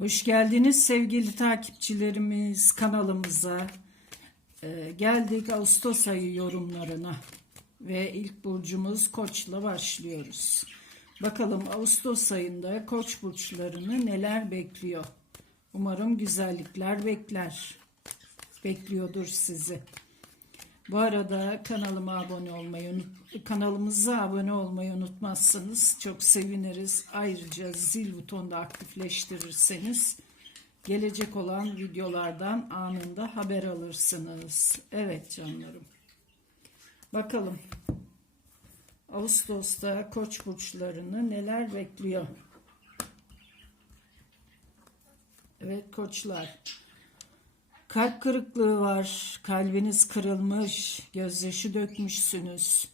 Hoş geldiniz sevgili takipçilerimiz kanalımıza. Ee, geldik Ağustos ayı yorumlarına ve ilk burcumuz Koç'la başlıyoruz. Bakalım Ağustos ayında Koç burçlarını neler bekliyor? Umarım güzellikler bekler. Bekliyordur sizi. Bu arada kanalıma abone olmayı kanalımıza abone olmayı unutmazsanız çok seviniriz. Ayrıca zil butonunu aktifleştirirseniz gelecek olan videolardan anında haber alırsınız. Evet canlarım. Bakalım Ağustos'ta Koç burçlarını neler bekliyor? Evet koçlar. Kalp kırıklığı var. Kalbiniz kırılmış. Gözyaşı dökmüşsünüz.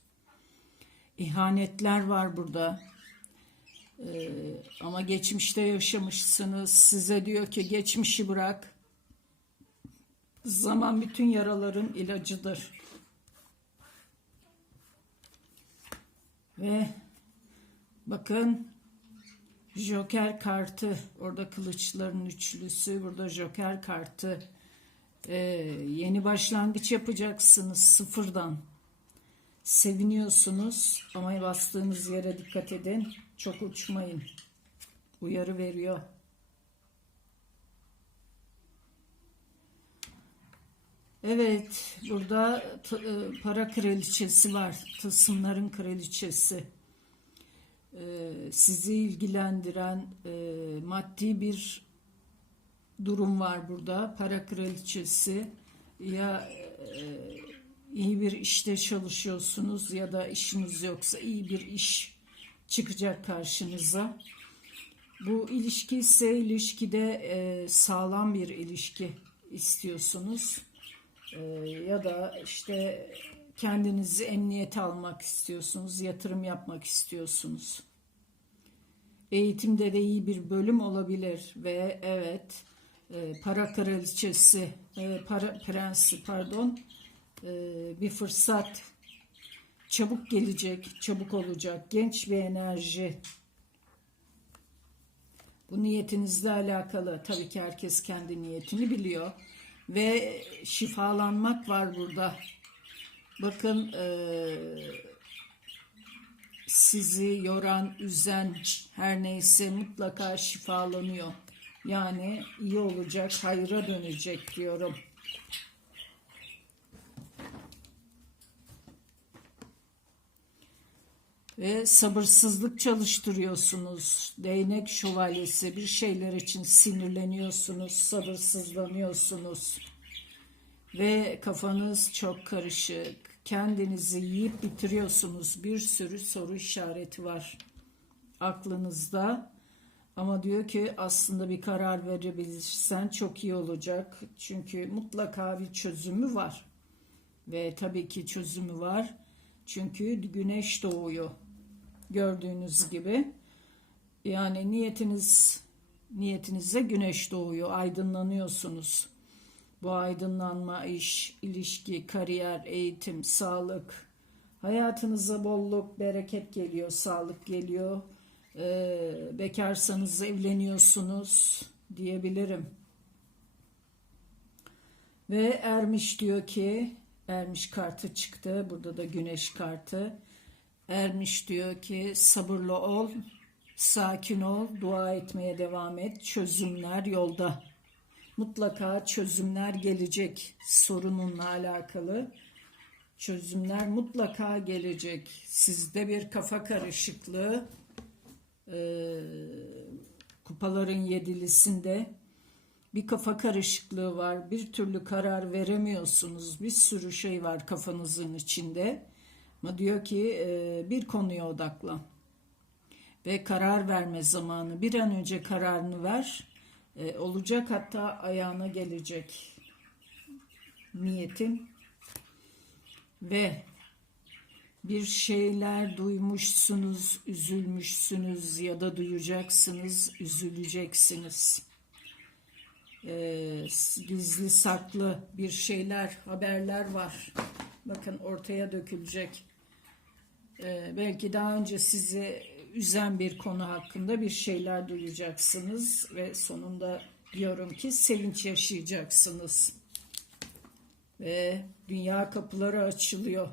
İhanetler var burada. Ee, ama geçmişte yaşamışsınız. Size diyor ki geçmişi bırak. Zaman bütün yaraların ilacıdır. Ve bakın Joker kartı. Orada kılıçların üçlüsü. Burada Joker kartı. Ee, yeni başlangıç yapacaksınız sıfırdan. Seviniyorsunuz ama bastığınız yere dikkat edin. Çok uçmayın. Uyarı veriyor. Evet, burada e, para kraliçesi var. Tılsımların kraliçesi. Ee, sizi ilgilendiren e, maddi bir durum var burada. Para kraliçesi ya e, iyi bir işte çalışıyorsunuz ya da işiniz yoksa iyi bir iş çıkacak karşınıza. Bu ilişki ise ilişkide e, sağlam bir ilişki istiyorsunuz. E, ya da işte kendinizi emniyete almak istiyorsunuz, yatırım yapmak istiyorsunuz. Eğitimde de iyi bir bölüm olabilir ve evet e, para kraliçesi, e, para prensi pardon e, bir fırsat çabuk gelecek, çabuk olacak, genç bir enerji. Bu niyetinizle alakalı. Tabii ki herkes kendi niyetini biliyor. Ve şifalanmak var burada. Bakın sizi yoran, üzen her neyse mutlaka şifalanıyor. Yani iyi olacak, hayra dönecek diyorum. Ve sabırsızlık çalıştırıyorsunuz. Değnek şövalyesi bir şeyler için sinirleniyorsunuz, sabırsızlanıyorsunuz. Ve kafanız çok karışık. Kendinizi yiyip bitiriyorsunuz. Bir sürü soru işareti var aklınızda. Ama diyor ki aslında bir karar verebilirsen çok iyi olacak. Çünkü mutlaka bir çözümü var. Ve tabii ki çözümü var. Çünkü güneş doğuyor. Gördüğünüz gibi. Yani niyetiniz niyetinize güneş doğuyor. Aydınlanıyorsunuz. Bu aydınlanma iş, ilişki, kariyer, eğitim, sağlık. Hayatınıza bolluk, bereket geliyor, sağlık geliyor. Ee, bekarsanız evleniyorsunuz diyebilirim. Ve Ermiş diyor ki, Ermiş kartı çıktı. Burada da güneş kartı. Ermiş diyor ki sabırlı ol, sakin ol, dua etmeye devam et. Çözümler yolda. Mutlaka çözümler gelecek sorununla alakalı. Çözümler mutlaka gelecek. Sizde bir kafa karışıklığı, e, kupaların yedilisinde bir kafa karışıklığı var. Bir türlü karar veremiyorsunuz. Bir sürü şey var kafanızın içinde. Ama diyor ki e, bir konuya odaklan. Ve karar verme zamanı. Bir an önce kararını ver. E, olacak hatta ayağına gelecek. Niyetim. Ve bir şeyler duymuşsunuz, üzülmüşsünüz ya da duyacaksınız, üzüleceksiniz. Ee, gizli saklı bir şeyler, haberler var. Bakın ortaya dökülecek. Ee, belki daha önce sizi üzen bir konu hakkında bir şeyler duyacaksınız ve sonunda diyorum ki sevinç yaşayacaksınız. Ve dünya kapıları açılıyor.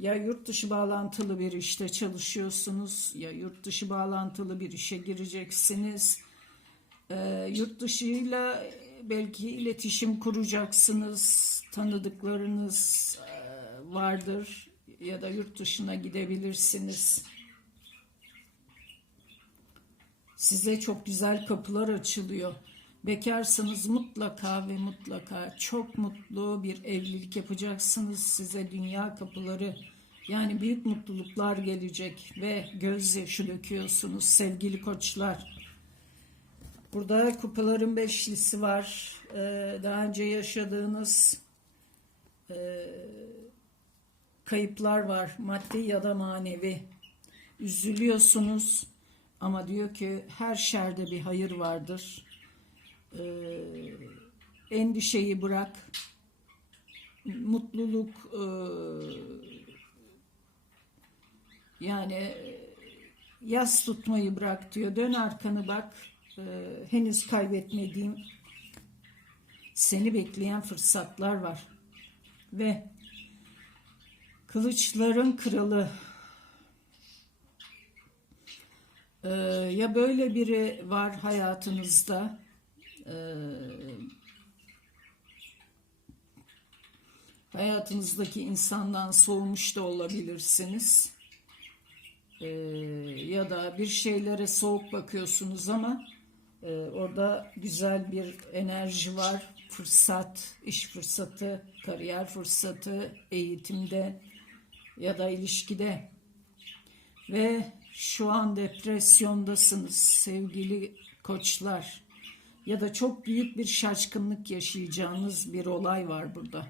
Ya yurt dışı bağlantılı bir işte çalışıyorsunuz ya yurt dışı bağlantılı bir işe gireceksiniz. Ee, yurt dışıyla belki iletişim kuracaksınız. Tanıdıklarınız e, vardır ya da yurt dışına gidebilirsiniz. Size çok güzel kapılar açılıyor. Bekarsınız mutlaka ve mutlaka çok mutlu bir evlilik yapacaksınız. Size dünya kapıları yani büyük mutluluklar gelecek ve gözyaşı döküyorsunuz sevgili koçlar. Burada kupaların beşlisi var. Ee, daha önce yaşadığınız e, kayıplar var. Maddi ya da manevi. Üzülüyorsunuz ama diyor ki her şerde bir hayır vardır. Ee, endişeyi bırak. Mutluluk e, yani e, yas tutmayı bırak diyor. Dön arkanı bak. Ee, henüz kaybetmediğim seni bekleyen fırsatlar var. Ve kılıçların kralı Ee, ya böyle biri var hayatınızda hayatınızdaki insandan soğumuş da olabilirsiniz. Ee, ya da bir şeylere soğuk bakıyorsunuz ama e, orada güzel bir enerji var. Fırsat, iş fırsatı, kariyer fırsatı, eğitimde ya da ilişkide. Ve şu an depresyondasınız sevgili koçlar. Ya da çok büyük bir şaşkınlık yaşayacağınız bir olay var burada.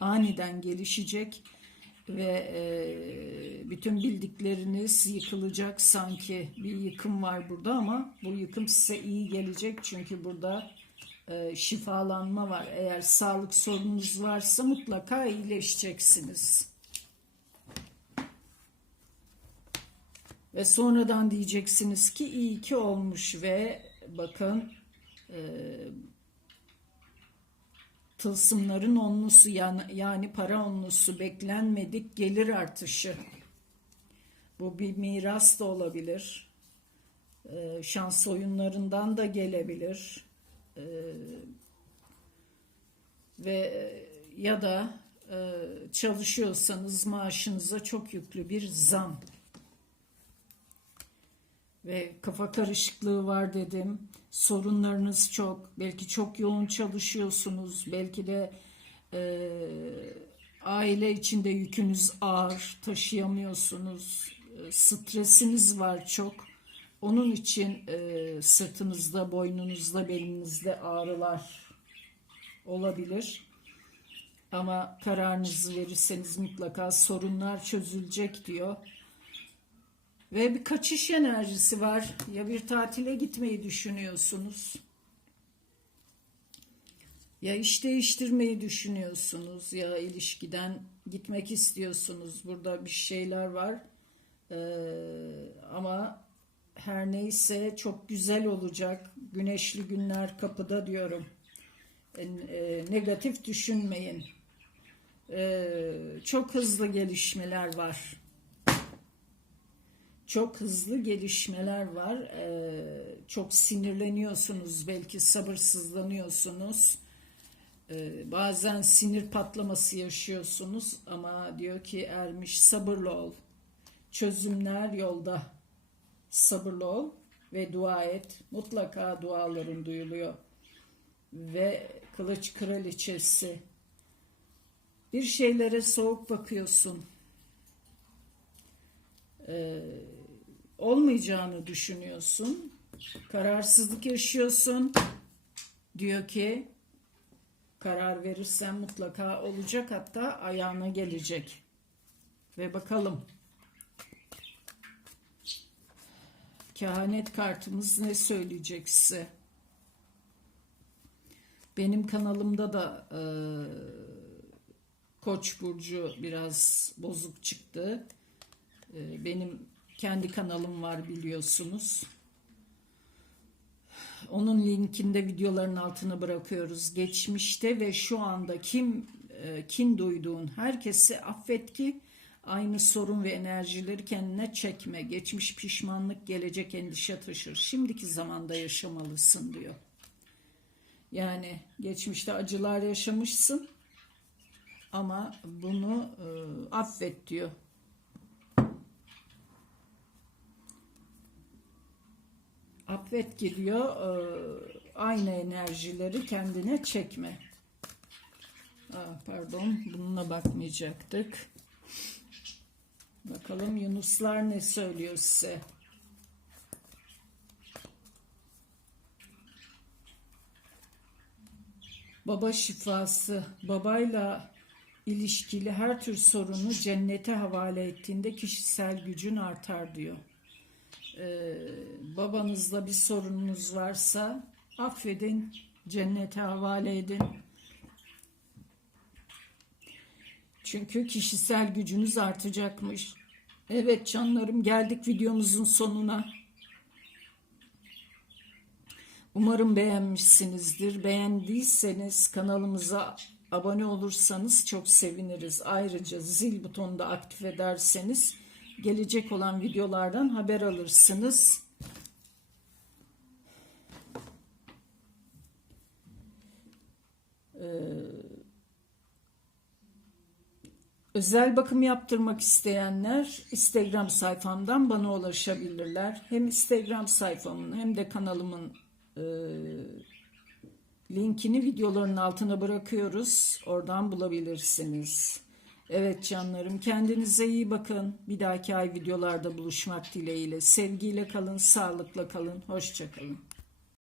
Aniden gelişecek ve e, bütün bildikleriniz yıkılacak sanki bir yıkım var burada ama bu yıkım size iyi gelecek çünkü burada e, şifalanma var. Eğer sağlık sorununuz varsa mutlaka iyileşeceksiniz. Ve sonradan diyeceksiniz ki iyi ki olmuş ve bakın e, tılsımların onlusu yani, yani para onlusu beklenmedik gelir artışı. Bu bir miras da olabilir. E, şans oyunlarından da gelebilir. E, ve ya da e, çalışıyorsanız maaşınıza çok yüklü bir zam ve kafa karışıklığı var dedim. Sorunlarınız çok. Belki çok yoğun çalışıyorsunuz. Belki de e, aile içinde yükünüz ağır, taşıyamıyorsunuz. E, stresiniz var çok. Onun için e, sırtınızda, boynunuzda, belinizde ağrılar olabilir. Ama kararınızı verirseniz mutlaka sorunlar çözülecek diyor. Ve bir kaçış enerjisi var. Ya bir tatile gitmeyi düşünüyorsunuz. Ya iş değiştirmeyi düşünüyorsunuz ya ilişkiden gitmek istiyorsunuz. Burada bir şeyler var. Ee, ama her neyse çok güzel olacak. Güneşli günler kapıda diyorum. E, e, negatif düşünmeyin. E, çok hızlı gelişmeler var çok hızlı gelişmeler var. Ee, çok sinirleniyorsunuz, belki sabırsızlanıyorsunuz. Ee, bazen sinir patlaması yaşıyorsunuz ama diyor ki Ermiş sabırlı ol. Çözümler yolda. Sabırlı ol ve dua et. Mutlaka duaların duyuluyor. Ve kılıç kraliçesi. Bir şeylere soğuk bakıyorsun. Ee, olmayacağını düşünüyorsun. Kararsızlık yaşıyorsun. Diyor ki karar verirsen mutlaka olacak hatta ayağına gelecek. Ve bakalım kehanet kartımız ne söyleyecek size? Benim kanalımda da e, Koç burcu biraz bozuk çıktı. E, benim Kendi kanalım var biliyorsunuz. Onun linkini de videoların altına bırakıyoruz. Geçmişte ve şu anda kim e, kin duyduğun herkesi affet ki aynı sorun ve enerjileri kendine çekme. Geçmiş pişmanlık, gelecek endişe taşır. Şimdiki zamanda yaşamalısın diyor. Yani geçmişte acılar yaşamışsın ama bunu e, affet diyor. Affet gidiyor. e, aynı enerjileri kendine çekme. Aa, pardon, bununla bakmayacaktık. Bakalım Yunuslar ne söylüyor size? Baba şifası, babayla ilişkili her tür sorunu cennete havale ettiğinde kişisel gücün artar diyor. Ee, babanızla bir sorununuz varsa affedin, cennete havale edin. Çünkü kişisel gücünüz artacakmış. Evet canlarım geldik videomuzun sonuna. Umarım beğenmişsinizdir. Beğendiyseniz kanalımıza abone olursanız çok seviniriz. Ayrıca zil butonunu da aktif ederseniz gelecek olan videolardan haber alırsınız. Özel bakım yaptırmak isteyenler Instagram sayfamdan bana ulaşabilirler. Hem Instagram sayfamın hem de kanalımın e, linkini videoların altına bırakıyoruz. Oradan bulabilirsiniz. Evet canlarım kendinize iyi bakın. Bir dahaki ay videolarda buluşmak dileğiyle. Sevgiyle kalın, sağlıkla kalın, hoşça kalın.